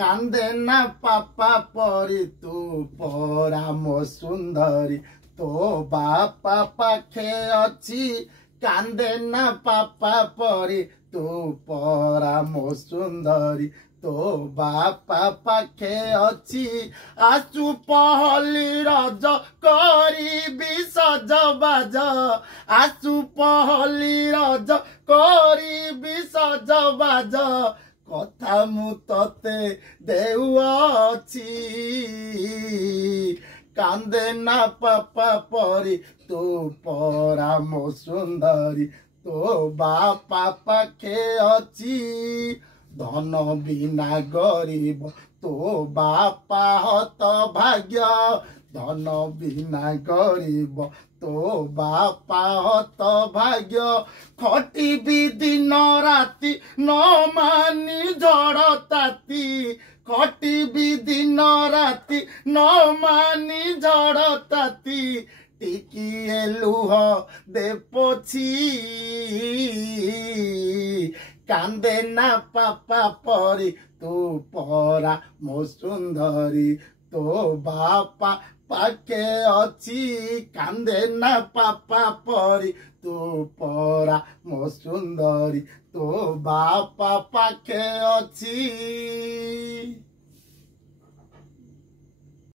कांदे ना पापा परी तू परा मो सुंदरी तो बापा पाखे अच्छी कांदे ना पापा परी तू परा मो सुंदरी तो बापा पाखे अच्छी आसु पहली रज करी सज बाज आसु पहली रज करी सज बाज कथा मु तते देउअछि कांदे ना पापा परी तू परा मो सुंदरी तो बापा पाखे अच्छी धन बिना गरीब तो बापा हत भाग्य धन बिना गरीब तो बापा हत भाग्य खटी भी दिन राति न मानी झड़ ताती खटी भी दिन राति न मानी झड़ ताती टिकिए लुह दे पोछी कांदे ना पापा परी तू परा मो सुंदरी तो बापा पाखे अच्छी कांदे ना पापा परी तू परा मो सुंदरी तो बापा पाखे अच्छी।